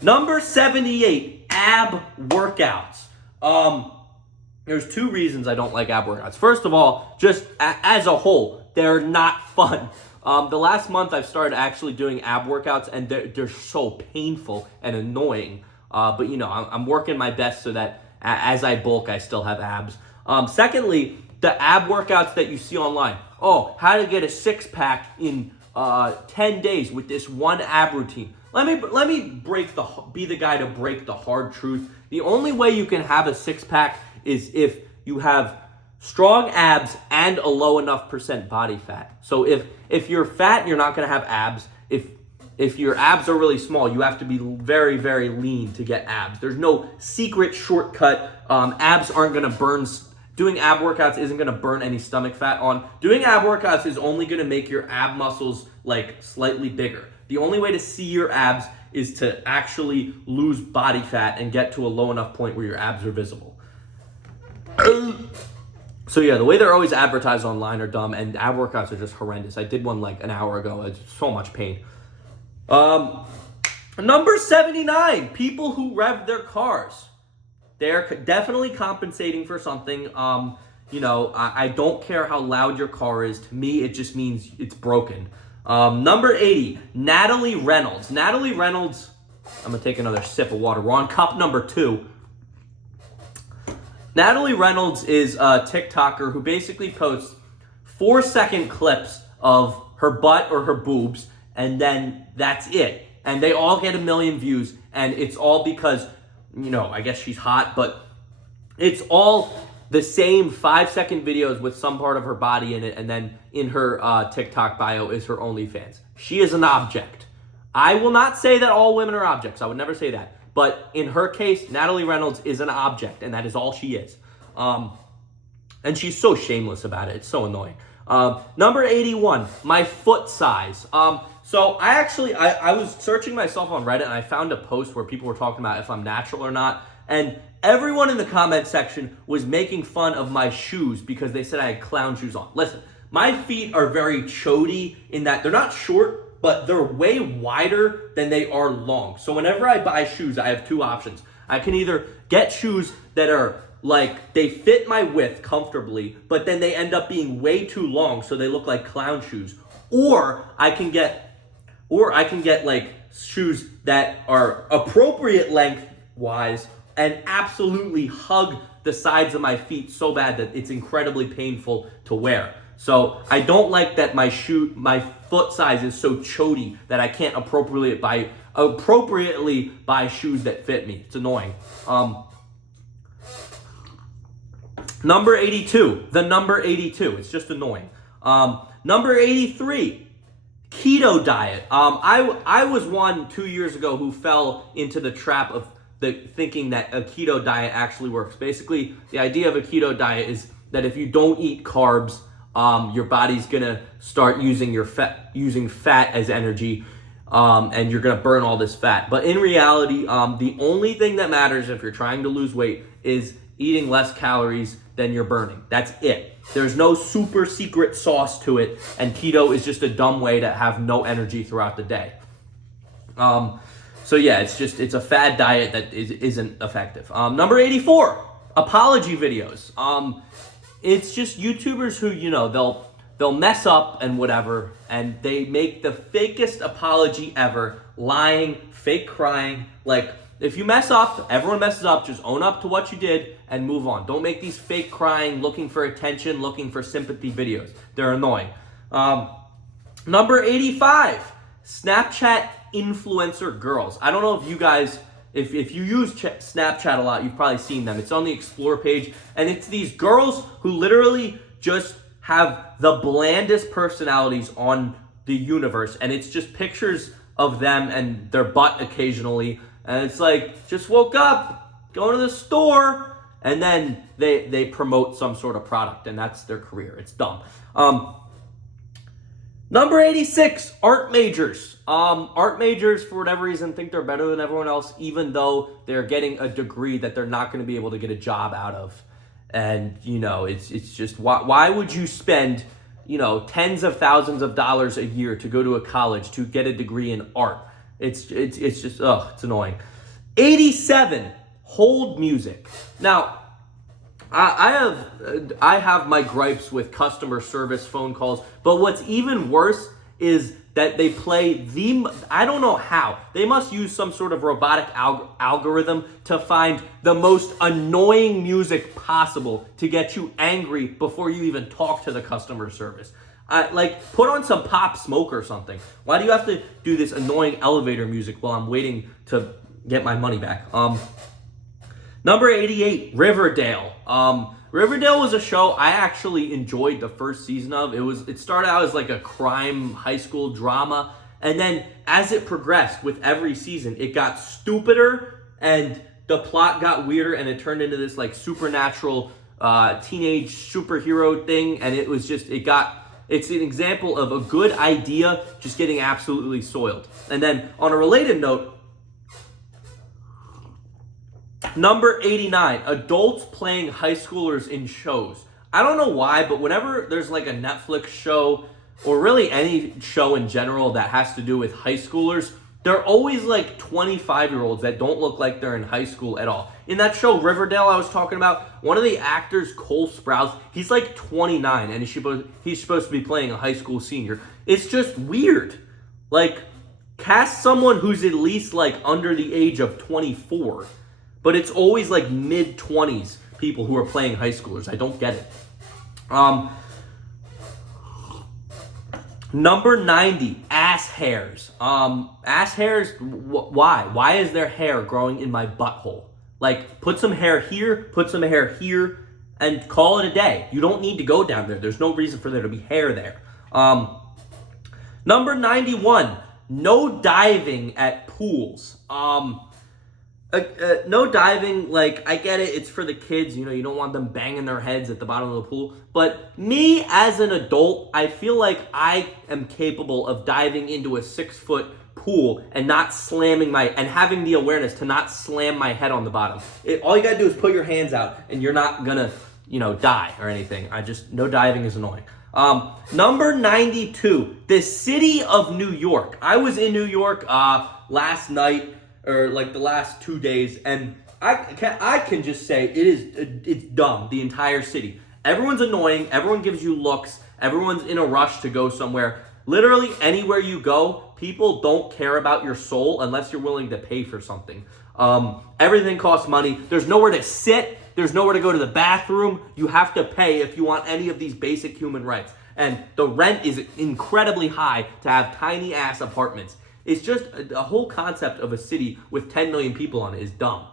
Number 78, ab workouts. There's two reasons I don't like ab workouts. First of all, just as a whole, they're not fun. The last month I've started actually doing ab workouts and they're so painful and annoying. But you know, I'm working my best so that as I bulk, I still have abs. Secondly, the ab workouts that you see online. Oh, how to get a six-pack in 10 days with this one ab routine. Let me be the guy to break the hard truth. The only way you can have a six-pack is if you have strong abs and a low enough % body fat. So if you're fat, you're not gonna have abs. If your abs are really small, you have to be very, very lean to get abs. There's no secret shortcut. Abs aren't gonna burn. Doing ab workouts isn't gonna burn any stomach fat on. Doing ab workouts is only gonna make your ab muscles like slightly bigger. The only way to see your abs is to actually lose body fat and get to a low enough point where your abs are visible. So yeah, the way they're always advertised online are dumb, and ab workouts are just horrendous. I did one like an hour ago. It's so much pain. Number 79, people who rev their cars. They're definitely compensating for something. You know, I don't care how loud your car is. To me, it just means it's broken. Number 80, Natalie Reynolds. Natalie Reynolds, I'm gonna take another sip of water. We're on cup number 2. Natalie Reynolds is a TikToker who basically posts 4-second clips of her butt or her boobs, and then that's it. And they all get 1 million views, and it's all because, you know, I guess she's hot, but it's all the same 5-second videos with some part of her body in it, and then in her TikTok bio is her OnlyFans. She is an object. I will not say that all women are objects. I would never say that. But in her case, Natalie Reynolds is an object, and that is all she is. And she's so shameless about it. It's so annoying. Number 81, my foot size. So I was searching myself on Reddit, and I found a post where people were talking about if I'm natural or not. And everyone in the comment section was making fun of my shoes because they said I had clown shoes on. Listen, my feet are very chody in that they're not short, but they're way wider than they are long. So whenever I buy shoes, I have two options. I can either get shoes that are like, they fit my width comfortably, but then they end up being way too long, so they look like clown shoes. Or I can get like shoes that are appropriate length-wise and absolutely hug the sides of my feet so bad that it's incredibly painful to wear. So I don't like that my foot size is so chody that I can't appropriately buy shoes that fit me. It's annoying. Number 82, the number 82. It's just annoying. Number 83, keto diet. I was one 2 years ago who fell into the trap of thinking that a keto diet actually works. Basically, the idea of a keto diet is that if you don't eat carbs, your body's gonna start using fat as energy, and you're gonna burn all this fat. But in reality, the only thing that matters if you're trying to lose weight is eating less calories than you're burning. That's it. There's no super secret sauce to it, and keto is just a dumb way to have no energy throughout the day. So yeah, it's a fad diet that isn't effective. Number 84, apology videos. It's just YouTubers who, you know, they'll mess up and whatever, and they make the fakest apology ever, lying, fake crying. Like, if you mess up, everyone messes up, just own up to what you did and move on. Don't make these fake crying, looking for attention, looking for sympathy videos. They're annoying. Number 85, Snapchat influencer girls. I don't know if if you use Snapchat a lot, you've probably seen them. It's on the Explore page, and it's these girls who literally just have the blandest personalities on the universe, and it's just pictures of them and their butt occasionally, and it's like, just woke up, going to the store, and then they promote some sort of product, and that's their career. It's dumb. Number 86, art majors. Art majors, for whatever reason, think they're better than everyone else, even though they're getting a degree that they're not going to be able to get a job out of. And, it's just, why would you spend, tens of thousands of dollars a year to go to a college to get a degree in art? It's just, it's annoying. 87, hold music. Now, I have my gripes with customer service phone calls, but what's even worse is that they play I don't know how. They must use some sort of robotic algorithm to find the most annoying music possible to get you angry before you even talk to the customer service. Put on some Pop Smoke or something. Why do you have to do this annoying elevator music while I'm waiting to get my money back? Number 88, Riverdale. Riverdale was a show I actually enjoyed the first season of. It started out as like a crime high school drama, and then as it progressed with every season, it got stupider and the plot got weirder, and it turned into this like supernatural teenage superhero thing, and it's an example of a good idea just getting absolutely soiled. And then on a related note, number 89, adults playing high schoolers in shows. I don't know why, but whenever there's like a Netflix show, or really any show in general that has to do with high schoolers, they're always like 25-year-olds that don't look like they're in high school at all. In that show, Riverdale, I was talking about, one of the actors, Cole Sprouse, he's like 29, and he's supposed to be playing a high school senior. It's just weird. Like, cast someone who's at least like under the age of 24. But it's always like mid-20s people who are playing high schoolers. I don't get it. Number 90, ass hairs. Ass hairs, why? Why is there hair growing in my butthole? Like, put some hair here, put some hair here, and call it a day. You don't need to go down there. There's no reason for there to be hair there. Number 91, no diving at pools. No diving, like, I get it, it's for the kids, you don't want them banging their heads at the bottom of the pool, but me as an adult, I feel like I am capable of diving into a 6-foot pool and not and having the awareness to not slam my head on the bottom. All you gotta do is put your hands out, and you're not gonna, die or anything. No diving is annoying. Number 92, the city of New York. I was in New York, last night, or like the last 2 days, and I can just say it's dumb, the entire city. Everyone's annoying, everyone gives you looks, everyone's in a rush to go somewhere. Literally anywhere you go, people don't care about your soul unless you're willing to pay for something. Everything costs money. There's nowhere to sit, there's nowhere to go to the bathroom. You have to pay if you want any of these basic human rights. And the rent is incredibly high to have tiny ass apartments. It's just a whole concept of a city with 10 million people on it is dumb.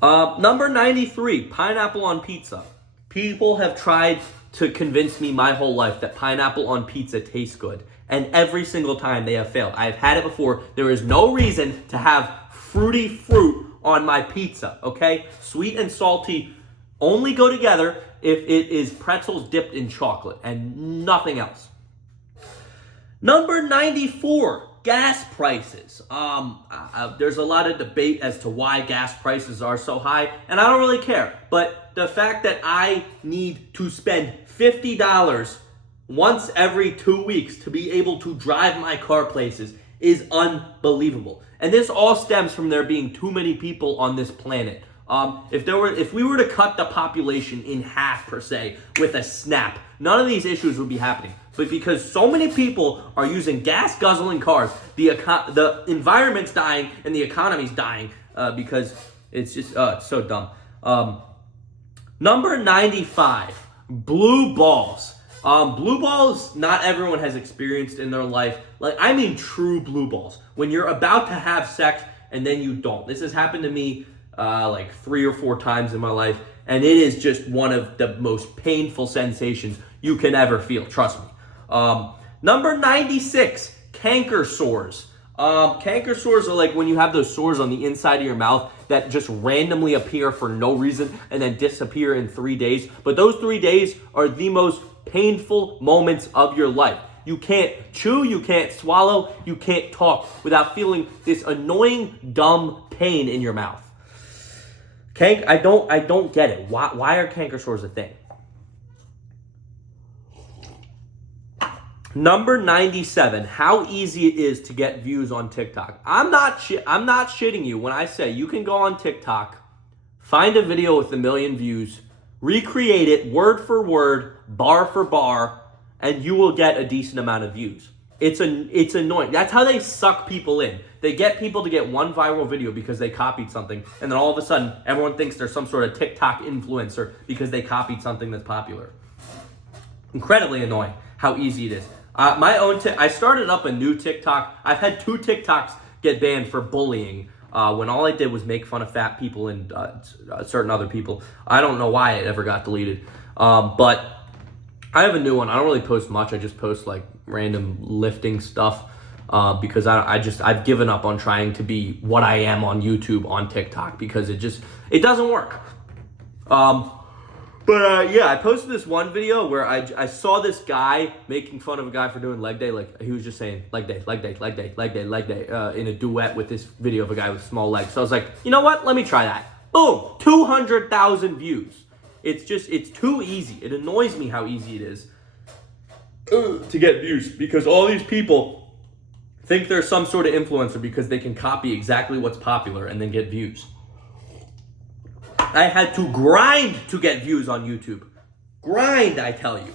Number 93, pineapple on pizza. People have tried to convince me my whole life that pineapple on pizza tastes good. And every single time they have failed. I've had it before. There is no reason to have fruity fruit on my pizza, okay? Sweet and salty only go together if it is pretzels dipped in chocolate and nothing else. Number 94, gas prices. There's a lot of debate as to why gas prices are so high, and I don't really care. But the fact that I need to spend $50 once every 2 weeks to be able to drive my car places is unbelievable. And this all stems from there being too many people on this planet. If we were to cut the population in half per se with a snap, none of these issues would be happening. But because so many people are using gas guzzling cars, the environment's dying and the economy's dying because it's just it's so dumb. Number 95, blue balls. Blue balls, not everyone has experienced in their life. Like, I mean true blue balls. When you're about to have sex and then you don't. This has happened to me like 3 or 4 times in my life, and it is just one of the most painful sensations you can ever feel. Trust me. Number 96, canker sores. Canker sores are like when you have those sores on the inside of your mouth that just randomly appear for no reason and then disappear in 3 days. But those 3 days are the most painful moments of your life. You can't chew, you can't swallow, you can't talk without feeling this annoying, dumb pain in your mouth. I don't get it. Why are canker sores a thing? Number 97, how easy it is to get views on TikTok. I'm not shitting you when I say you can go on TikTok, find a video with 1 million views, recreate it word for word, bar for bar, and you will get a decent amount of views. It's annoying. That's how they suck people in. They get people to get one viral video because they copied something, and then all of a sudden, everyone thinks they're some sort of TikTok influencer because they copied something that's popular. Incredibly annoying how easy it is. I started up a new TikTok. I've had 2 TikToks get banned for bullying when all I did was make fun of fat people and certain other people. I don't know why it ever got deleted. But I have a new one. I don't really post much. I just post like random lifting stuff because I've given up on trying to be what I am on YouTube on TikTok because it doesn't work. But yeah, I posted this one video where I saw this guy making fun of a guy for doing leg day. Like he was just saying leg day, leg day, leg day, leg day, leg day in a duet with this video of a guy with small legs. So I was like, you know what? Let me try that. Boom, 200,000 views. It's too easy. It annoys me how easy it is to get views because all these people think they're some sort of influencer because they can copy exactly what's popular and then get views. I had to grind to get views on YouTube. Grind, I tell you.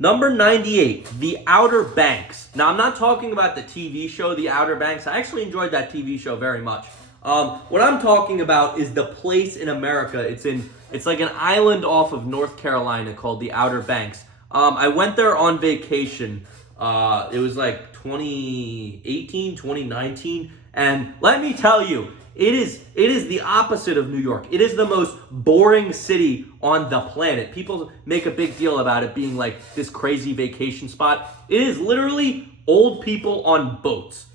Number 98, The Outer Banks. Now, I'm not talking about the TV show, The Outer Banks. I actually enjoyed that TV show very much. What I'm talking about is the place in America. It's like an island off of North Carolina called The Outer Banks. I went there on vacation. It was like 2018, 2019. And let me tell you, it is the opposite of New York. It is the most boring city on the planet. People make a big deal about it being like this crazy vacation spot. It is literally old people on boats.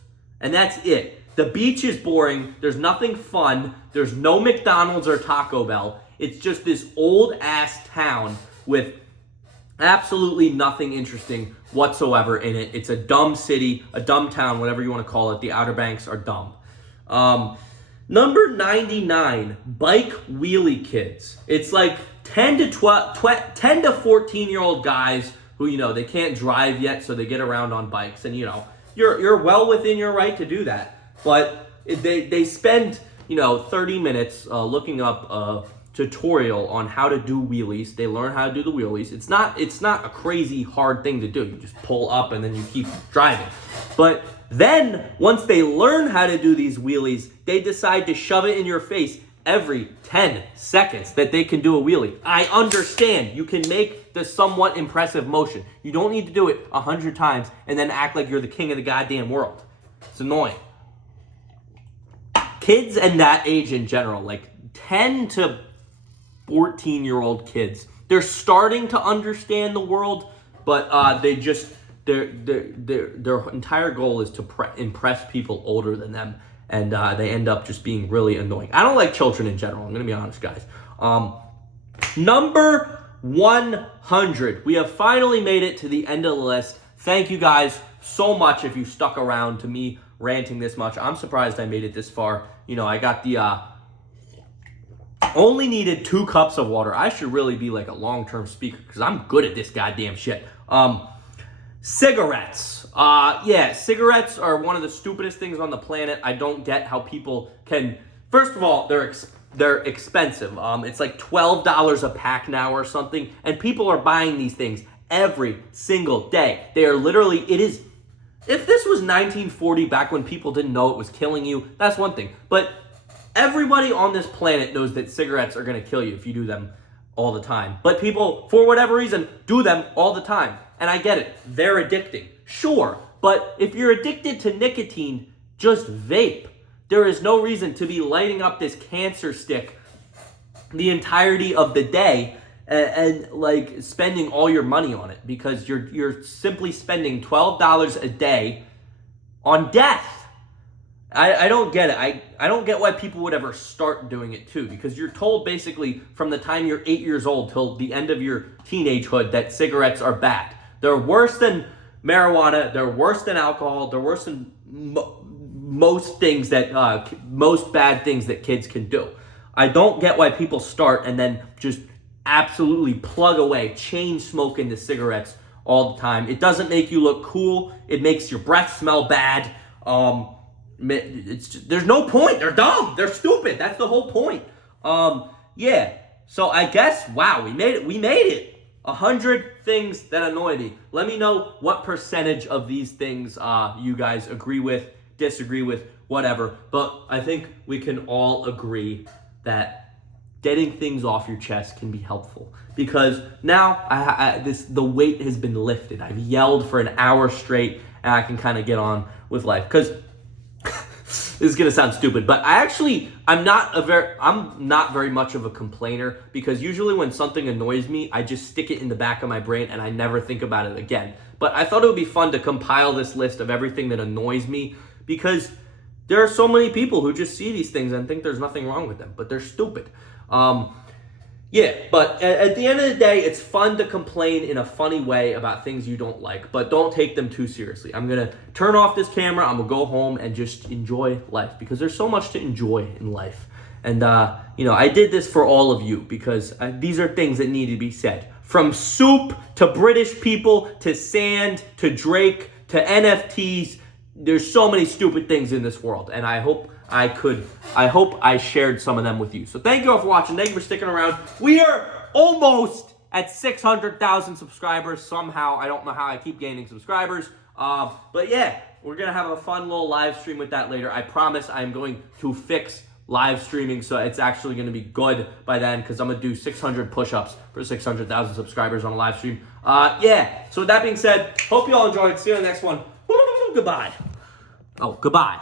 And that's it. The beach is boring. There's nothing fun. There's no McDonald's or Taco Bell. It's just this old ass town with absolutely nothing interesting whatsoever in it. It's a dumb city, a dumb town, whatever you want to call it. The Outer Banks are dumb. Number 99, bike wheelie kids. It's like 10 to 14-year-old guys who, they can't drive yet, so they get around on bikes. And, you're well within your right to do that. But they spend, 30 minutes looking up a tutorial on how to do wheelies. They learn how to do the wheelies. It's not a crazy hard thing to do. You just pull up and then you keep driving. But then, once they learn how to do these wheelies, they decide to shove it in your face every 10 seconds that they can do a wheelie. I understand you can make the somewhat impressive motion. You don't need to do it 100 times and then act like you're the king of the goddamn world. It's annoying. Kids and that age in general, like 10 to 14-year-old kids, they're starting to understand the world, but their entire goal is to impress people older than them, and they end up just being really annoying. I don't like children in general. I'm going to be honest, guys. Number 100. We have finally made it to the end of the list. Thank you guys so much if you stuck around to me ranting this much. I'm surprised I made it this far. I got the... only needed 2 cups of water. I should really be like a long-term speaker because I'm good at this goddamn shit. Cigarettes. Cigarettes are one of the stupidest things on the planet. I don't get how people can... First of all, they're expensive. It's like $12 a pack now or something, and people are buying these things every single day. They are literally... If this was 1940, back when people didn't know it was killing you, that's one thing. But everybody on this planet knows that cigarettes are going to kill you if you do them all the time. But people, for whatever reason, do them all the time. And I get it. They're addicting. Sure. But if you're addicted to nicotine, just vape. there is no reason to be lighting up this cancer stick the entirety of the day and like spending all your money on it, because you're simply spending $12 a day on death. I don't get it. I don't get why people would ever start doing it too, because you're told basically from the time you're 8 years old till the end of your teenagehood that cigarettes are bad. They're worse than marijuana. They're worse than alcohol. They're worse than most things that most bad things that kids can do. I don't get why people start and then just absolutely plug away, chain smoke into cigarettes all the time. It doesn't make you look cool. It makes your breath smell bad. There's no point. They're dumb. They're stupid. That's the whole point. Yeah. So I guess, wow, we made it. We made it. 100 things that annoy me. Let me know what percentage of these things you guys agree with, disagree with, whatever. But I think we can all agree that getting things off your chest can be helpful, because now the weight has been lifted. I've yelled for an hour straight, and I can kind of get on with life. Because this is gonna sound stupid, but I'm not very much of a complainer, because usually when something annoys me, I just stick it in the back of my brain and I never think about it again. But I thought it would be fun to compile this list of everything that annoys me, because there are so many people who just see these things and think there's nothing wrong with them, but they're stupid. Yeah, but at the end of the day, it's fun to complain in a funny way about things you don't like, but don't take them too seriously. I'm going to turn off this camera. I'm going to go home and just enjoy life, because there's so much to enjoy in life. And, I did this for all of you, because these are things that need to be said. From soup to British people to sand to Drake to NFTs, there's so many stupid things in this world, and I hope I shared some of them with you. So thank you all for watching. Thank you for sticking around. We are almost at 600,000 subscribers somehow. I don't know how I keep gaining subscribers. But yeah, we're going to have a fun little live stream with that later. I promise I'm going to fix live streaming so it's actually going to be good by then, because I'm going to do 600 push-ups for 600,000 subscribers on a live stream. Yeah, so with that being said, hope you all enjoyed. See you in the next one. Goodbye. Oh, goodbye.